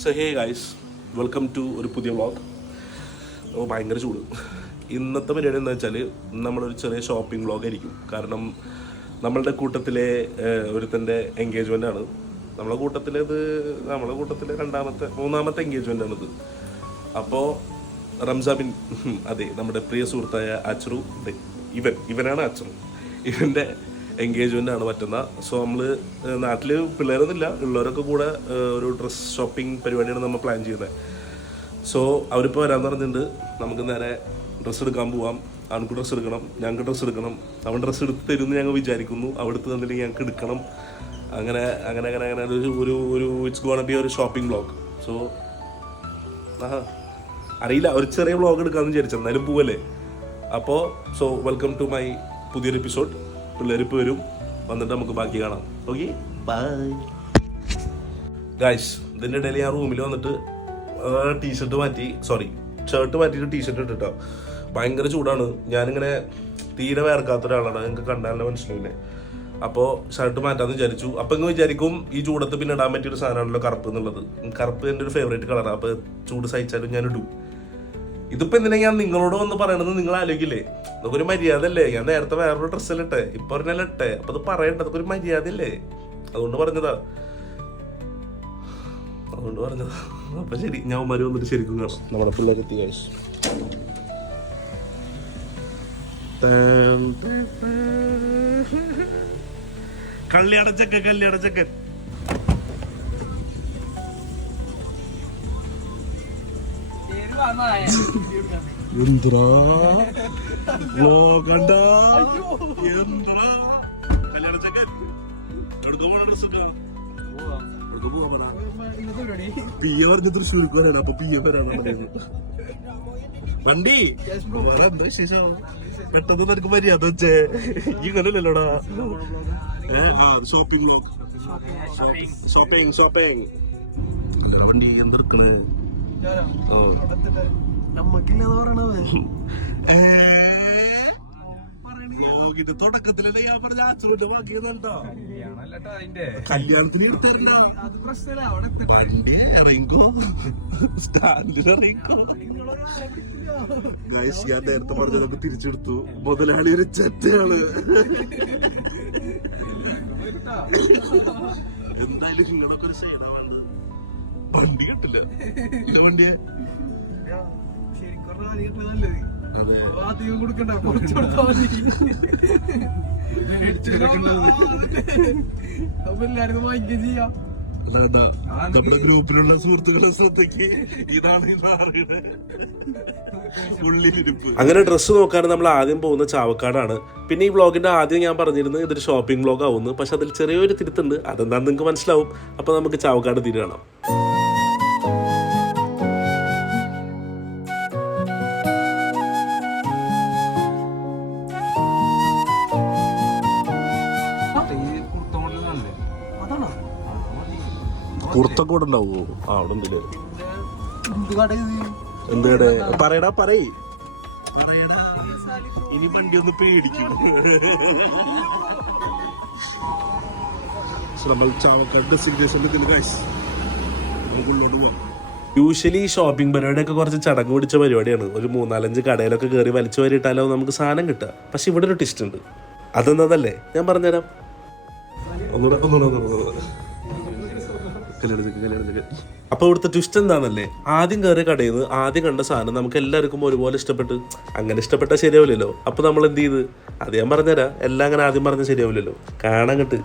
So hey guys, welcome to ഒരു പുതിയ vlog. ഭയങ്കര ചൂട്. ഇന്നത്തെ പരിപാടി എന്താ വെച്ചാൽ നമ്മളൊരു ചെറിയ ഷോപ്പിംഗ് വ്ളോഗ് ആയിരിക്കും. കാരണം നമ്മളുടെ കൂട്ടത്തിലെ ഒരുത്തൻ്റെ എൻഗേജ്മെൻ്റ് ആണ്. നമ്മളെ കൂട്ടത്തിലെ മൂന്നാമത്തെ എൻഗേജ്മെൻ്റ് ആണിത്. അപ്പോൾ റംസാബിൻ, അതെ, നമ്മുടെ പ്രിയ സുഹൃത്തായ അച്രു, ഇവനാണ് അച്രു, ഇവൻ്റെ എൻഗേജ്മെൻ്റ് ആണ് പറ്റുന്ന. സോ നമ്മൾ നാട്ടിൽ പിള്ളേരൊന്നുമില്ല, ഉള്ളവരൊക്കെ കൂടെ ഒരു ഡ്രസ് ഷോപ്പിംഗ് പരിപാടിയാണ് നമ്മൾ പ്ലാൻ ചെയ്യുന്നത്. സോ അവരിപ്പോൾ വരാൻ പറഞ്ഞിട്ടുണ്ട്. നമുക്ക് നേരെ ഡ്രസ്സ് എടുക്കാൻ പോവാം. അവനക്ക് ഡ്രസ്സ് എടുക്കണം, ഞങ്ങൾക്ക് ഡ്രസ്സ് എടുക്കണം. അവൻ ഡ്രസ്സ് എടുത്ത് തരുമെന്ന് ഞങ്ങൾ വിചാരിക്കുന്നു. അവിടുത്തെ തന്നിട്ട് ഞങ്ങൾക്ക് എടുക്കണം. അങ്ങനെ അങ്ങനെ അങ്ങനെ അങ്ങനെ ഒരു ഇറ്റ്സ് ഗോണ ബി ഒരു ഷോപ്പിംഗ് വ്ളോഗ്. സോ അറിയില്ല, ഒരു ചെറിയ വ്ളോഗ് എടുക്കാമെന്ന് വിചാരിച്ചു. എന്നാലും പോവല്ലേ. അപ്പോൾ വെൽക്കം ടു മൈ പുതിയൊരു എപ്പിസോഡ്. പിള്ളേരിപ്പോൾ വരും, വന്നിട്ട് നമുക്ക് ബാക്കി കാണാം. Okay, bye guys. ഇതിൻ്റെ ഇടയിൽ ഞാൻ റൂമിൽ വന്നിട്ട് ഷർട്ട് മാറ്റിയിട്ട് ടീഷർട്ട് ഇട്ടിട്ടോ. ഭയങ്കര ചൂടാണ്. ഞാനിങ്ങനെ തീരെ വേർക്കാത്ത ഒരാളാണ്, നിങ്ങൾക്ക് കണ്ടാലേ മനസ്സിലാവില്ലേ. അപ്പോൾ ഷർട്ട് മാറ്റാമെന്ന് വിചാരിച്ചു. അപ്പം ഇങ്ങനെ വിചാരിക്കും, ഈ ചൂടത്ത് പിന്നെ ഇടാൻ പറ്റിയൊരു സാധനമാണല്ലോ കറുപ്പ് എന്നുള്ളത്. കറുപ്പ് എൻ്റെ ഒരു ഫേവറേറ്റ് കളറാണ്. അപ്പോൾ ചൂട് സഹിച്ചാലും ഞാൻ ഇടും. ഇതിപ്പോൾ എന്തിനാ ഞാൻ നിങ്ങളോട് വന്ന് പറയണത് നിങ്ങൾ ആലോചിക്കില്ലേ? അതൊക്കെ ഒരു മര്യാദ അല്ലേ? ഞാൻ നേരത്തെ വേറൊരു ഡ്രസ്സല്ല ഇട്ടെ, ഇപ്പൊ ഒരെണ്ണല്ല ഇട്ടെ. അപ്പൊ അത് പറയണ്ട, അതൊക്കെ ഒരു മര്യാദ അല്ലേ? അതുകൊണ്ട് പറഞ്ഞതാ. അപ്പൊ ശരി, ഞാൻ ഉമ്മാര് വന്നിട്ട് ശരിക്കും കാണാം. നമ്മുടെ പിള്ളേർ എത്തി കഴിച്ചു. കല്യാണച്ചക്കൻ എന്തിനാ കണ്ട എന്തിനാ കല്യാണച്ചക്കൻ എടുക്കുമ്പോഴാണ് ഡ്രസ് എടുക്കാം. പിയ പറഞ്ഞ തൃശ്ശൂർക്ക് വരാണ്. അപ്പൊ പിയ വരാണ് വണ്ടി. വേറെ എന്താ വിശേഷം? പെട്ടെന്ന് നിനക്ക് മര്യാദ വെച്ചേ. ഇങ്ങനല്ലല്ലോടാ. Shopping vlog. ഷോപ്പിംഗ് വണ്ടി എന്തെടുക്കണ്? തുടക്കത്തിലെ ഞാൻ പറഞ്ഞ ആച്ചുവിന്റെ ബാക്കിയതാ. കല്യാണത്തിന് ഇറങ്ങിക്കോ, സ്റ്റാൻഡിൽ ഇറങ്ങിക്കോ. ഗൈസ്, ഞാൻ നേരത്തെ പറഞ്ഞതൊക്കെ തിരിച്ചെടുത്തു. മുതലാളി ഒരു ചെറ്റയാണ്. എന്തായാലും നിങ്ങളൊക്കെ ഒരു സൈഡാ വേണ്ടത്. വണ്ടി കിട്ടില്ല. വണ്ടിയെ നമ്മുടെ ഗ്രൂപ്പിലുള്ള സുഹൃത്തുക്കളെ ശ്രദ്ധയ്ക്ക് ഇതാണ് ഉള്ളിലിരിപ്പ്. അങ്ങനെ ഡ്രസ്സ് നോക്കാൻ നമ്മൾ ആദ്യം പോകുന്ന ചാവക്കാടാണ്. പിന്നെ ഈ വ്ളോഗിന്റെ ആദ്യം ഞാൻ പറഞ്ഞിരുന്നു ഇതൊരു ഷോപ്പിംഗ് വ്ളോഗ് ആവുന്നു. പക്ഷെ അതിൽ ചെറിയൊരു തിരുത്തുണ്ട്. അതെന്താണെന്ന് നിങ്ങൾക്ക് മനസ്സിലാവും. അപ്പൊ നമുക്ക് ചാവക്കാട് തിരി കാണാം. കുർത്തൊക്കെ ഇവിടെ ഉണ്ടാവുമോ? അവിടെ ഉണ്ടല്ലേ. എന്താ പറയടാ, പറയടാ. ഇനി വണ്ടി ഒന്ന് പേടിക്കും. നമ്മൾ ചാവക്കാട് ഡെസ്റ്റിനേഷനിൽ യൂഷ്വലി ഷോപ്പിംഗ് പരിപാടിയൊക്കെ കുറച്ച് ചടങ്ങ് പിടിച്ച പരിപാടിയാണ്. ഒരു 3-4 കടയിലൊക്കെ കയറി വലിച്ചു വരിയിട്ടാലോ നമുക്ക് സാധനം കിട്ടുക. പക്ഷെ ഇവിടെ ഒരു ടിസ്റ്റ് ഉണ്ട്. അതെന്താന്നല്ലേ, ഞാൻ പറഞ്ഞുതരാം. അപ്പൊ ഇവിടുത്തെ ട്വിസ്റ്റ് എന്താണല്ലേ, ആദ്യം കയറിയ കടയിൽ നിന്ന് ആദ്യം കണ്ട സാധനം നമുക്ക് എല്ലാവർക്കും ഒരുപോലെ ഇഷ്ടപ്പെട്ട്. അങ്ങനെ ഇഷ്ടപ്പെട്ടാൽ ശരിയാവില്ലല്ലോ. അപ്പൊ നമ്മൾ എന്ത് ചെയ്ത്, അത് ഞാൻ പറഞ്ഞുതരാം. എല്ലാം അങ്ങനെ ആദ്യം പറഞ്ഞാൽ ശരിയാവില്ലല്ലോ. കാണാൻ കിട്ട്.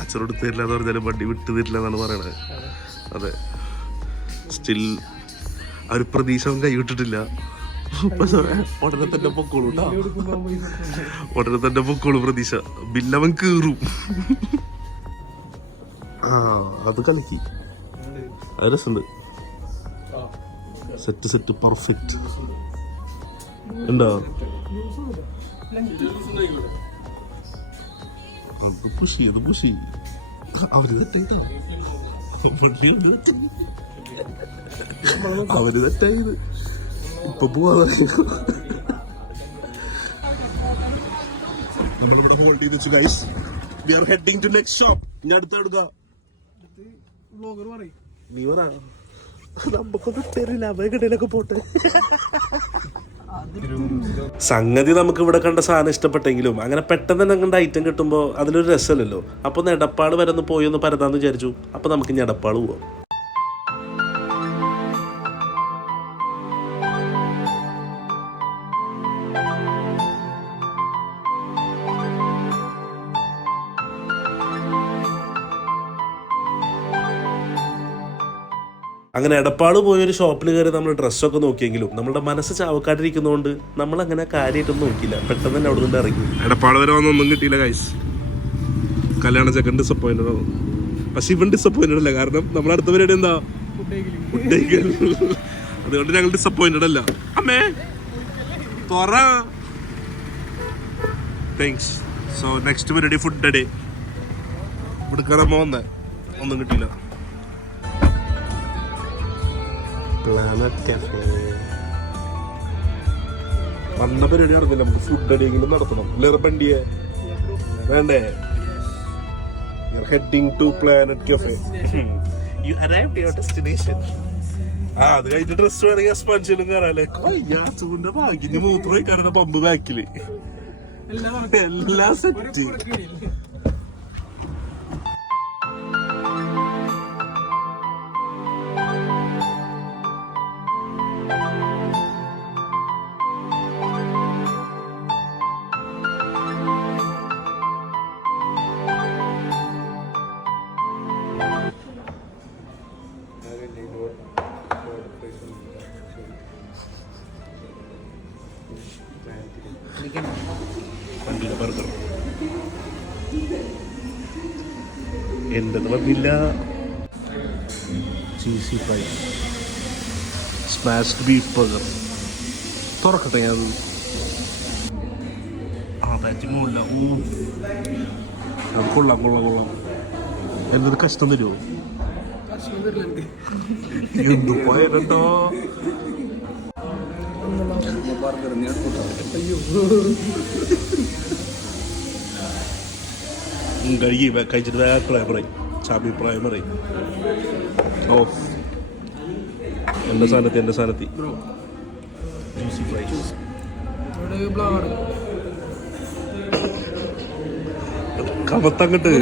അച്ഛനോട് തരില്ല എന്ന് പറഞ്ഞാലും വണ്ടി വിട്ടു തരില്ല എന്നാണ് പറയണത്. അതെ, സ്റ്റിൽ ആ ഒരു പ്രതീക്ഷ അവൻ കൈവിട്ടിട്ടില്ല. ഉടനെ തന്നെ പൊക്കോളൂ പ്രതീക്ഷ. ബില്ലവൻ കീറും. അത് കളിക്കി. അത് രസമുണ്ട്. സെറ്റ് പെർഫെക്റ്റ് ഉണ്ടോ? അത് പുഷി അവര് തെറ്റായിട്ടാ. അവര് തെറ്റായത്. ഇപ്പൊ പോവാ. നമ്മളിവിടെ സാധനം ഹോൾഡ് ചെയ്ത് വെച്ചു guys. We are heading to next shop. ഞാൻ അടുത്ത് എടുക്കാം. നീ പറ, നമുക്കൊന്നും തരില്ല, അവരുടെ പോട്ടെ. സംഗതി നമുക്ക് ഇവിടെ കണ്ട സാധനം ഇഷ്ടപ്പെട്ടെങ്കിലും അങ്ങനെ പെട്ടെന്ന് തന്നെ കണ്ട ഐറ്റം കിട്ടുമ്പോൾ അതിലൊരു രസമല്ലല്ലോ. അപ്പോൾ ഒന്ന് എടപ്പാൾ വരെ ഒന്ന് പോയി ഒന്ന് പരതാന്ന് വിചാരിച്ചു. അപ്പോൾ നമുക്ക് ഇനി എടപ്പാൾ പോവാം. അങ്ങനെ എടപ്പാട് പോയൊരു ഷോപ്പിൽ കയറി നമ്മൾ ഡ്രസ്സൊക്കെ നോക്കിയെങ്കിലും നമ്മളുടെ മനസ്സ് ചാവക്കാട്ടിരിക്കുന്നതുകൊണ്ട് നമ്മളങ്ങനെ കാര്യമായിട്ടൊന്നും നോക്കിയില്ല. പെട്ടെന്ന് തന്നെ അവിടെ നിന്ന് ഇറങ്ങി. എടപ്പാട് വരെ വന്നൊന്നും കിട്ടിയില്ല ഗൈസ്. കല്യാണ ചെക്കൻ ഡിസപ്പോയിന്റഡ് ആവും. പക്ഷെ ഇവൻ ഡിസപ്പോയിന്റഡ് അല്ല, കാരണം നമ്മുടെ അടുത്ത പരിപാടി എന്താ, അതുകൊണ്ട് ഞങ്ങൾ ഡിസപ്പോയിന്റഡ് അല്ല. അമ്മേ തുറ. താങ്ക്സ്. സോ നെക്സ്റ്റ് പരിപാടി ഫുഡ് ഡേ. ഇവിടെ കയറാൻ വന്നേ ഒന്നും കിട്ടിയില്ല. പ്ലാനറ്റ് കഫേ വന്ന പരിപാടി നടന്നില്ല. നമുക്ക് ഫുഡ് അടിയെങ്കിലും നടത്തണം. ലെർബണ്ടിയെ വേണ്ടേ? Heading to planet cafe. You arrived your destination. അത് കഴിഞ്ഞ ഡ്രസ് വേണമെങ്കിൽ എക്സ്പാൻഷനും കയറാല്ലേ. കൊയ്യാച്ചൂന്റെ ഭാഗ്യന് മൂത്രം ഒഴിക്കാറുണ്ട് പമ്പ് ബാക്കില്. എല്ലാം സെറ്റ്. ബർഗർ എന്തെന്ന് പറഞ്ഞില്ല. Cheesy fry, smashed beef burger. തുറക്കട്ടെ ഞാൻ. പാറ്റിങ്ങുമില്ല. കൊള്ളാം കൊള്ളാം കൊള്ളാം. എന്തൊരു കഷ്ടം തരുമോ? എന്തു പോയാലോ. കഴുകി കഴിച്ചിട്ട് വേറെ പറയും. ചാഭിപ്രായം പറയും. ഓ എൻ്റെ സ്ഥാനത്തി ജ്യൂസി ഫ്രൈ. കമത്തങ്ങട്ട്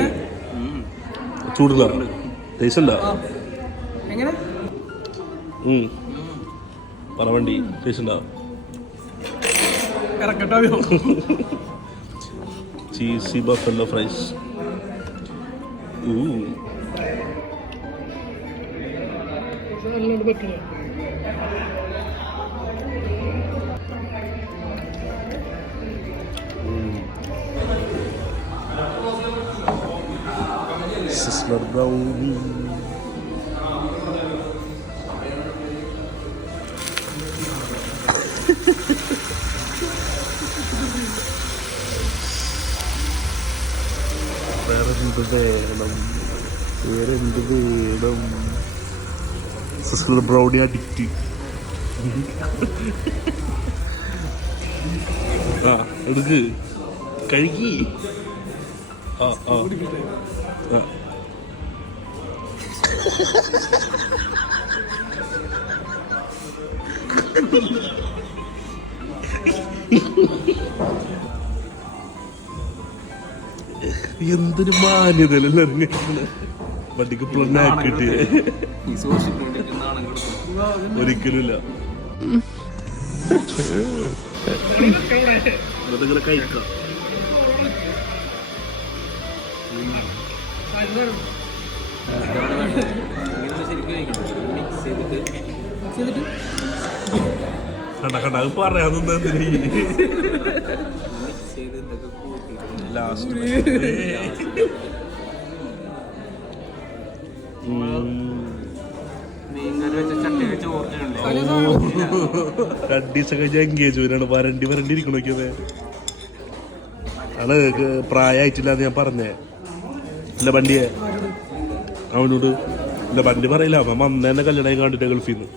ചൂടില്ല. ടേസ്റ്റ് ഉണ്ടോ? പറ വണ്ടി. ടേസ്റ്റ് ഉണ്ടോ? Cheesy buffalo fries. Sizzler brownie. വേറെന്ത് വേണം? Sizzler brownie addict. ആ എടുക്ക്, കഴുകി. ആ ആ എന്തൊരു മാന്യതല്ലേ വണ്ടിക്ക് പ്ലണ്ണാക്കിട്ട്. ഒരിക്കലുമില്ല. അതിങ്ങനെ കഴിക്കാം. കണ്ട കണ്ട അത് പറയാതൊന്നും ലാസ്റ്റ് രണ്ടീസൊക്കെ എൻഗേജ്മെന്റാണ്. വരണ്ടി ഇരിക്കണോക്കിയത്. അത് പ്രായമായിട്ടില്ല എന്ന് ഞാൻ പറഞ്ഞേ. ഇല്ല വണ്ടിയെ അവനോട് ഇല്ല വണ്ടി പറയില്ല. അവൻ വന്നേന്നെ കല്യാണം കണ്ടിട്ട് ഗൾഫിൽ നിന്ന്.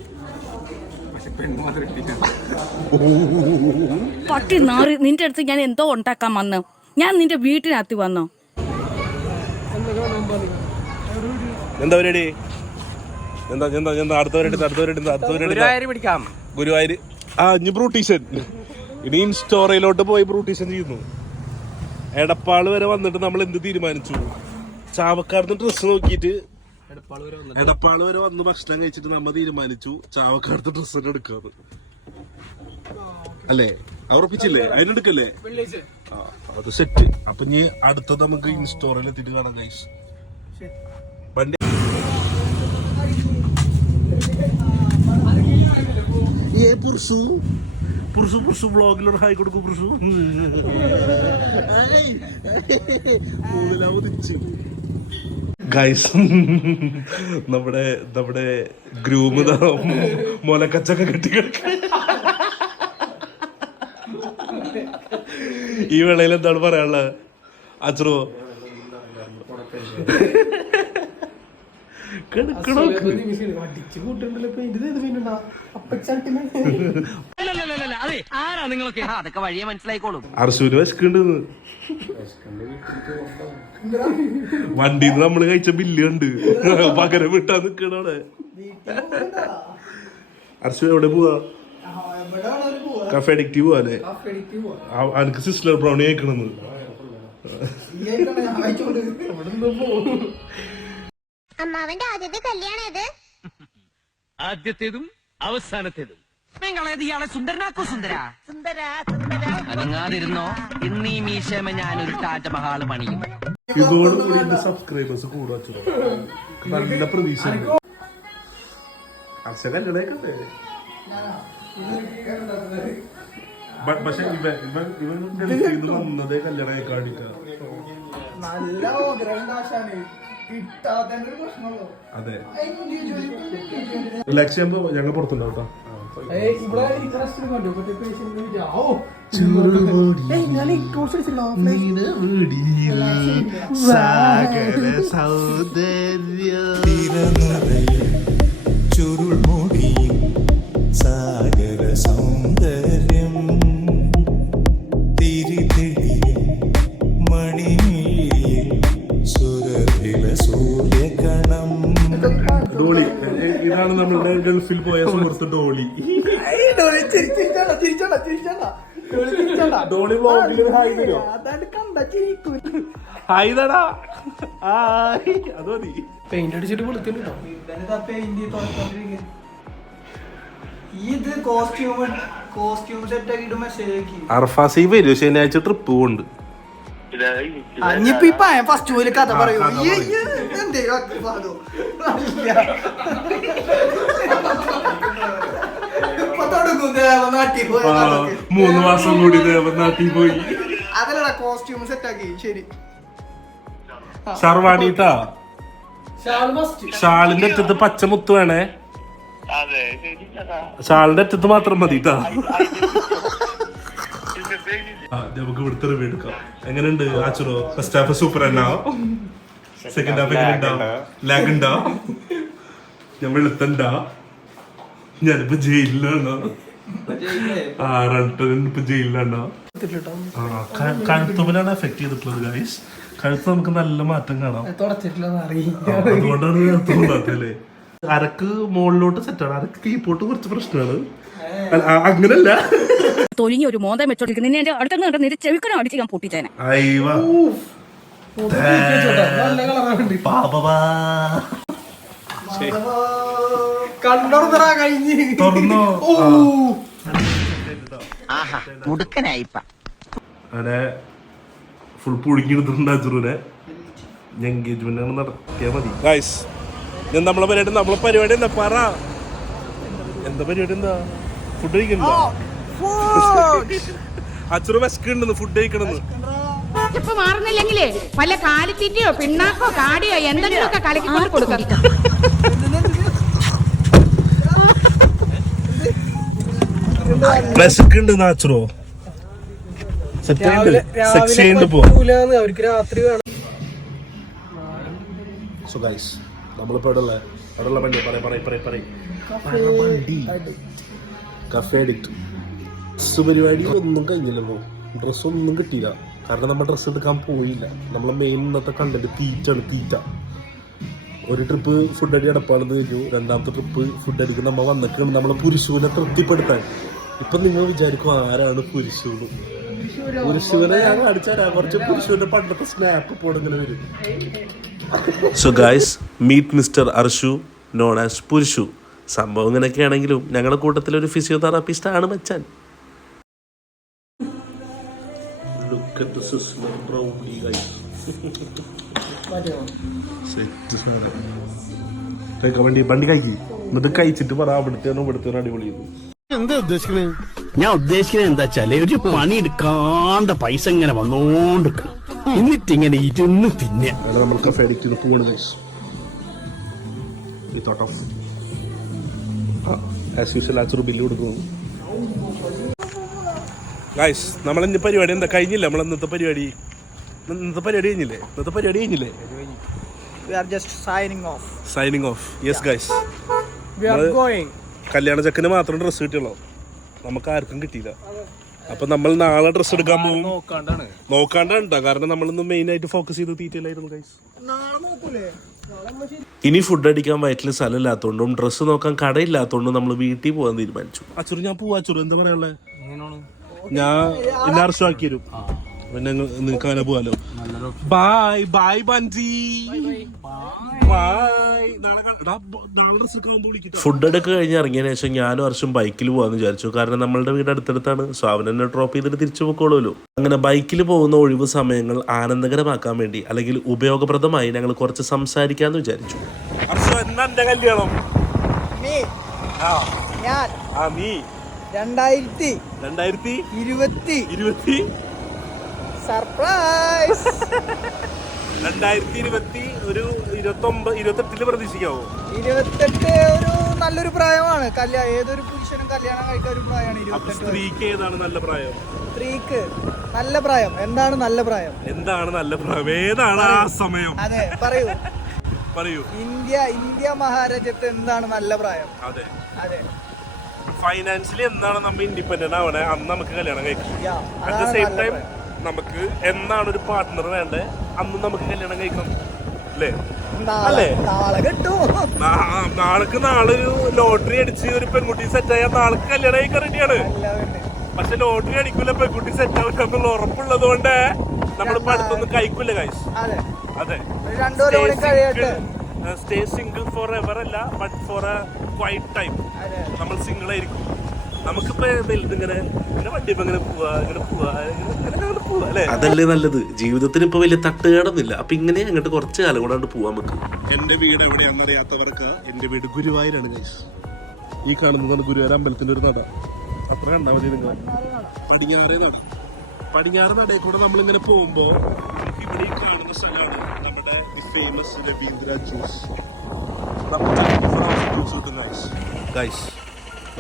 പട്ടി നാറി, നിന്റെ അടുത്ത് ഞാൻ എന്തോ ഉണ്ടാക്കാൻ വന്ന്. ഞാൻ നിന്റെ വീട്ടിനകത്ത് വന്നോ? എന്താ പരിപാടി? എന്താ അടുത്തവരുടെ പിടിക്കാം. ഗുരുവായൂർ. ഇനി ബ്രൂട്ടീഷൻ. ഇനി ഇൻസ്റ്റോറയിലോട്ട് പോയി ബ്രൂട്ടീഷൻ ചെയ്യുന്നു. എടപ്പാള് വരെ വന്നിട്ട് നമ്മൾ എന്ത് തീരുമാനിച്ചു? ചാവക്കാട് ഡ്രസ്സ് നോക്കിയിട്ട് എടപ്പാള് വരെ വന്ന് ഭക്ഷണം കഴിച്ചിട്ട് നമ്മൾ തീരുമാനിച്ചു ചാവക്കാടത്തെ ഡ്രസ്സ് തന്നെ എടുക്കാന്ന്. അല്ലേ? ഉറപ്പിച്ചില്ലേ? അതിനെടുക്കല്ലേ? അത് സെറ്റ്. അപ്പൊ ഇനി അടുത്തത് നമുക്ക് ഇൻസ്റ്റോറയിൽ എത്തിയിട്ട് കാണാം ഗൈസ്. വണ്ടി പുരുഷു വ്ളോഗിലൊരു ഹായ് കൊടുക്കും. പുരുഷു ഗൈസ്, നമ്മുടെ ഗ്രൂമ് മുലക്കച്ചൊക്കെ കെട്ടിക്കിടക്ക. ഈ വേളയിൽ എന്താണ് പറയാനുള്ളത് അച്ഛനോ? അതൊക്കെ വഴിയെ മനസ്സിലായിക്കോളും. അർശുവിന് വിശക്കുണ്ടെന്ന്. വണ്ടിന്ന് നമ്മള് കഴിച്ച ബില്ല് ഉണ്ട്. പകരം വിട്ടാ നിക്കണവിടെ. അർശു എവിടെ പോവാ? കഫേ അഡിക്റ്റീവ് പോവാല്ലേ? എനിക്ക് സിസ്റ്റർ ബ്രൗണി കഴിക്കണെന്ന്. അമ്മാവന്റെ ആദ്യത്തെ കല്യാണം ഇത്. ആദ്യത്തേതും അവസാനത്തേതും. ഇയാളെ സുന്ദരനാക്കോ? അനങ്ങാതിരുന്നോ? ഇന്നീ മീശമ ഞാനൊരു താജ്മഹാള് പണിയും. ഇതോടുകൂടി സബ്സ്ക്രൈബേഴ്സ് കൂടാ. നല്ല പ്രതീക്ഷ. കല്യാണേക്കണ്ടേ? പക്ഷെ ഇവൻ വന്നതേ കല്യാണം കാണിക്കാം. അതെ, ലക്ഷ്യം ഞങ്ങൾ പുറത്തുണ്ടാവും കേട്ടോ. ചുരുൾമൊഴി സാഗര സൗന്ദര്യം തിരിതെളിയും മണിമിഴിയിൽ സുരഭില സൂര്യകണം. ഡോളി, ഇതാണ് നമ്മളുടെ ഗൾഫിൽ പോയ സുഹൃത്ത് ഡോളി. ഡോളി ഹായ് തടാ. അത് മതി. പെയിന്റ് അടിച്ചിട്ട് കൊടുത്തിട്ടുണ്ടോ? ഇത് കോസ്റ്റ്യൂം സെറ്റ് ആക്കിട്ട് മെസ്സേജ് ആക്കി. അർഫാസി വരും ശനിയാഴ്ച ട്രിപ്പ് കൊണ്ട്. അഞ്ഞിപ്പ ഫസ്റ്റ് പോലെ കഥ പറയൂ. നാട്ടിൽ പോയി 3 മാസം കൂടി നാട്ടിൽ പോയി. അതല്ലടാ കോസ്റ്റ്യൂം സെറ്റ് ആക്കി. ശരി, ഷർവാണിട്ടാ. ഷാളിന്റെ അറ്റത്ത് പച്ച മുത്ത് വേണേ. ഷാളിന്റെ അറ്റത്ത് മാത്രം മതി ട്ടാ. നമുക്ക് ഇവിടുത്തെ റിവ്യൂ എടുക്കാം. എങ്ങനെയുണ്ട് ആച്ചറോ? ഫസ്റ്റ് ഹാഫ് സൂപ്പർ എന്നാ? സെക്കൻഡ് ഹാഫ് എങ്ങനെയുണ്ടാ? ലാഗ് ഉണ്ടാ? ഞാൻ വെളുത്തണ്ടാ? ഞാനിപ്പോ ജയിലിലാണോ? ഇപ്പൊ ജയിലിലാണോ? കഴുത്തുമ്പിലാണ് എഫക്ട് ചെയ്തിട്ടുള്ളത് ഗൈസ്. കഴുത്ത് നമുക്ക് നല്ല മാറ്റം കാണാം. അതുകൊണ്ടാണ് കഴുത്ത് തോന്നാത്തല്ലേ. അരക്ക് മുകളിലോട്ട് സെറ്റാണ്. അരക്ക് കീപ്പോട്ട് കുറച്ച് പ്രശ്നമാണ്. അങ്ങനല്ല, തൊലിഞ്ഞ ഒരു മോന്തം വെച്ചോണ്ടിരിക്കുന്നു. നിന്നെ എന്റെ അടുത്ത് നിന്റെ ചെവിക്കനും അടിച്ച് ഞാൻ പൊട്ടിച്ചേനെ. തുറന്നോ? അങ്ങനെ ഫുൾ പുഴുങ്ങിയെടുത്തിട്ടുണ്ട് അജുറിനെ. എൻഗേജ്മെന്റ് ആണ് നടത്തിയാൽ മതി ഗൈസ്. ഞാൻ നമ്മളെ പരിപാടി എന്താ പറ? എന്താ പരിപാടി? എന്താ ഫുഡ് കഴിക്കണ്ടോ? അച്ഛന് വിശക്കുണ്ടെന്ന്, ഫുഡ് കഴിക്കണമെന്ന്. ഇപ്പൊ മാറുന്നില്ലെങ്കിലേ വല്ല കാലിത്തീറ്റയോ പിണ്ണാക്കോ കാടിയോ എന്തെങ്കിലുമൊക്കെ കലക്കിക്കൊണ്ട് കൊടുക്കാം. വിശക്കുണ്ട് നാച്ചറോ? അവർക്ക് രാത്രി വേണം. സോ ഗൈസ്, നമ്മളിപ്പോ കഫേ അഡിക്റ്റ് പരിപാടി ഒന്നും കഴിഞ്ഞില്ലല്ലോ. ഡ്രസ്സൊന്നും കിട്ടിയില്ല. കാരണം നമ്മൾ ഡ്രസ്സ് എടുക്കാൻ പോയില്ല. നമ്മളെ മെയിൻ ഇന്നത്തെ കണ്ടന്റ് തീറ്റ. ഒരു ട്രിപ്പ് ഫുഡ് അടി അടപ്പാണെന്ന് കഴിഞ്ഞു, രണ്ടാമത്തെ ട്രിപ്പ് ഫുഡ് അടിക്ക് നമ്മൾ വന്നിട്ടുണ്ട് നമ്മളെ പുരുഷുവിനെ തൃപ്തിപ്പെടുത്താൻ. ഇപ്പൊ നിങ്ങൾ വിചാരിക്കും ആരാണ് പുരുഷൂന്ന്? പുരുഷുവിനെ ഞാൻ കാണിച്ചാൽ കുറച്ച് പുരുഷുവിന്റെ പണ്ടത്തെ സ്നാപ്പ് ഇപ്പോൾ ഇങ്ങനെ വരും. So guys, meet mister Arshu known as Purushu. സംഭവം ഇങ്ങനെയൊക്കെ ആണെങ്കിലും ഞങ്ങളുടെ കൂട്ടത്തിലൊരു ഫിസിയോതെറാപ്പിസ്റ്റ് ആണ് മച്ചാൻ. വണ്ടി കഴിക്കും, എന്നിട്ട് കഴിച്ചിട്ട് പറ അവിടുത്തെ അടിപൊളി. എന്താ ഉദ്ദേശിക്കണേ? ഞാൻ ഉദ്ദേശിക്കുന്നത് എന്താ വെച്ചാല് ഒരു പണി എടുക്കാണ്ട് പൈസ ഇങ്ങനെ വന്നോണ്ടിരിക്കണം, എന്നിട്ടിങ്ങനെ ഇരുന്ന് തിന്നെ. നമ്മൾ കഫേ അടിക്കുന്ന പോവാണ് ആസ് യൂഷ്വൽ അച്ചൂർ ബില്ല് കൊടുക്കുന്നു. ഗൈസ്, നമ്മളിന്ന് പരിപാടി എന്താ കഴിഞ്ഞില്ല? ഇന്നത്തെ പരിപാടി കഴിഞ്ഞില്ലേ? We are just signing off. Signing off. Yes guys, We are going. കല്യാണ ചെക്കന് മാത്രം ഡ്രസ്സ് കിട്ടിയുള്ളൂ, നമുക്ക് ആർക്കും കിട്ടിയില്ല. അപ്പൊ നമ്മൾ നാളെ ഡ്രസ്സ് എടുക്കാൻ പോകും. നോക്കാണ്ടാ, കാരണം നമ്മളിന്ന് മെയിൻ ആയിട്ട് ഫോക്കസ് ചെയ്ത് തീറ്റയിലായിരുന്നു ഗൈസ്. ഇനി ഫുഡ് അടിക്കാൻ വയറ്റിൽ സ്ഥലം ഇല്ലാത്തതുകൊണ്ടും ഡ്രസ്സ് നോക്കാൻ കടയില്ലാത്തതുകൊണ്ടും നമ്മൾ വീട്ടിൽ പോകാൻ തീരുമാനിച്ചു. അച്ചൂർ ഞാൻ പോവാ. അച്ചൂർ എന്താ പറയാനുള്ളത്? ഞാൻ എല്ലാ വർഷവും ആക്കി തരും, പിന്നെ നിങ്ങൾക്ക് അങ്ങനെ പോവാലോ. By bungee. ഫുഡ് എടുക്ക കഴിഞ്ഞ് ഇറങ്ങിയതിനു ശേഷം ഞാനും വർഷം ബൈക്കിൽ പോകാന്ന് വിചാരിച്ചു, കാരണം നമ്മളുടെ വീട് അടുത്തടുത്താണ്. സോ അവൻ എന്നെ ഡ്രോപ്പ് ചെയ്തിട്ട് തിരിച്ചു പോയിക്കോളൂല്ലോ. അങ്ങനെ ബൈക്കിൽ പോകുന്ന ഒഴിവ് സമയങ്ങൾ ആനന്ദകരമാക്കാൻ വേണ്ടി, അല്ലെങ്കിൽ ഉപയോഗപ്രദമായി ഞങ്ങൾ കുറച്ച് സംസാരിക്കാന്ന് വിചാരിച്ചു. കല്യാണം 2020 സർപ്രൈസ്. 2020 ഒരു 28 പ്രതീക്ഷിക്കാവോ? 28 ഒരു നല്ലൊരു പ്രായമാണ്. ഏതൊരു പുരുഷനും കല്യാണം കഴിക്കാൻ ഒരു പ്രായമാണ് 28. സ്ത്രീക്ക് ഏതാണ് നല്ല പ്രായം? സ്ത്രീക്ക് നല്ല പ്രായം എന്താണ്? നല്ല പ്രായം ഏതാണ് ആ സമയം? അതെ, പറയൂ. ഇന്ത്യ മഹാരാജ്യത്ത് എന്താണ് നല്ല പ്രായം? അതെ. ഫൈനാൻഷ്യലി എന്താണ് നമ്മൾ ഇൻഡിപെൻഡന്റ് ആവണേ അന്ന് നമുക്ക് കല്യാണം കഴിക്കാം. അറ്റ് ദ സെയിം ടൈം നമുക്ക് എന്നാണ് ഒരു പാർട്ട്ണർ വേണ്ടേ അന്ന് നമുക്ക് കല്യാണം കഴിക്കാം അല്ലേ? നാളെ ഒരു ലോട്ടറി അടിച്ച് ഒരു പെൺകുട്ടി സെറ്റ് ആയാൽ നാളെ കല്യാണം കഴിക്കാൻ റെഡിയാണ്. പക്ഷെ ലോട്ടറി അടിക്കൂല, പെൺകുട്ടി സെറ്റ് ആവില്ല എന്നുള്ള ഉറപ്പുള്ളത് കൊണ്ട് നമ്മൾ അടുത്തൊന്നും കഴിക്കൂല ഗൈസ്. അതെ, സ്റ്റേ സിംഗിൾ ഫോർ എവർ അല്ല, but for A quite time നമ്മൾ സിംഗിൾ ആയിരിക്കും. നമുക്കിപ്പോ ഇങ്ങനെ വണ്ടിപ്പോ ഇങ്ങനെ പോവാ അല്ലേ? അതല്ലേ നല്ലത്. ജീവിതത്തിന് ഇപ്പൊ വലിയ തട്ടുകേടൊന്നുമില്ല. അപ്പൊ ഇങ്ങനെ അങ്ങോട്ട് കുറച്ച് കാലം കൂടെ പോവാൻ നമുക്ക്. എന്റെ വീട് എവിടെയാണെന്ന് അറിയാത്തവർക്ക് എന്റെ വീട് ഗുരുവായൂരാണ് ഗൈസ്. ഈ കാണുന്നതാണ് ഗുരുവായൂർ അമ്പലത്തിന്റെ ഒരു നട. അത്ര കണ്ടാൽ മതി നിങ്ങൾ. പടിഞ്ഞാറ് നടയിൽ കൂടെ നമ്മളിങ്ങനെ പോകുമ്പോ ഇവിടെ ഈ കാണുന്ന സ്ഥലമാണ് നമ്മുടെ ഫേമസ് രവീന്ദ്ര ജ്യൂസ്. ഗൈസ്,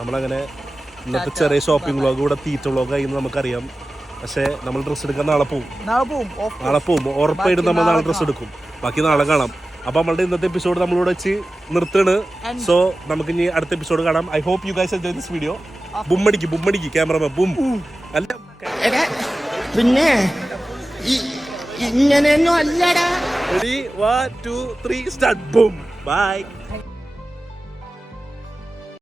നമ്മളങ്ങനെ ഇന്നത്തെ ചെറിയ ഷോപ്പിംഗ് വ്ളോഗ് ഇവിടെ തീറ്റ വ്ളോഗായി നമുക്കറിയാം. പക്ഷെ നമ്മൾ ഡ്രസ്സ് എടുക്കാൻ നാളെ പോവും. ഉറപ്പായിട്ടും നമ്മൾ നാളെ ഡ്രസ്സ് എടുക്കും. ബാക്കി നാളെ കാണാം. അപ്പൊ നമ്മളുടെ ഇന്നത്തെ എപ്പിസോഡ് നമ്മളിവിടെ വെച്ച് നിർത്തുകയാണ്. സോ നമുക്ക് ഇനി അടുത്ത എപ്പിസോഡ് കാണാം. I hope you guys enjoy this video. ബുമ്മടിക്ക് ക്യാമറമാൻ ബും. അല്ല പിന്നെ ഇങ്ങനെയൊന്നും അല്ലടാ. Ready? 1, 2, 3, start. Boom. Bye.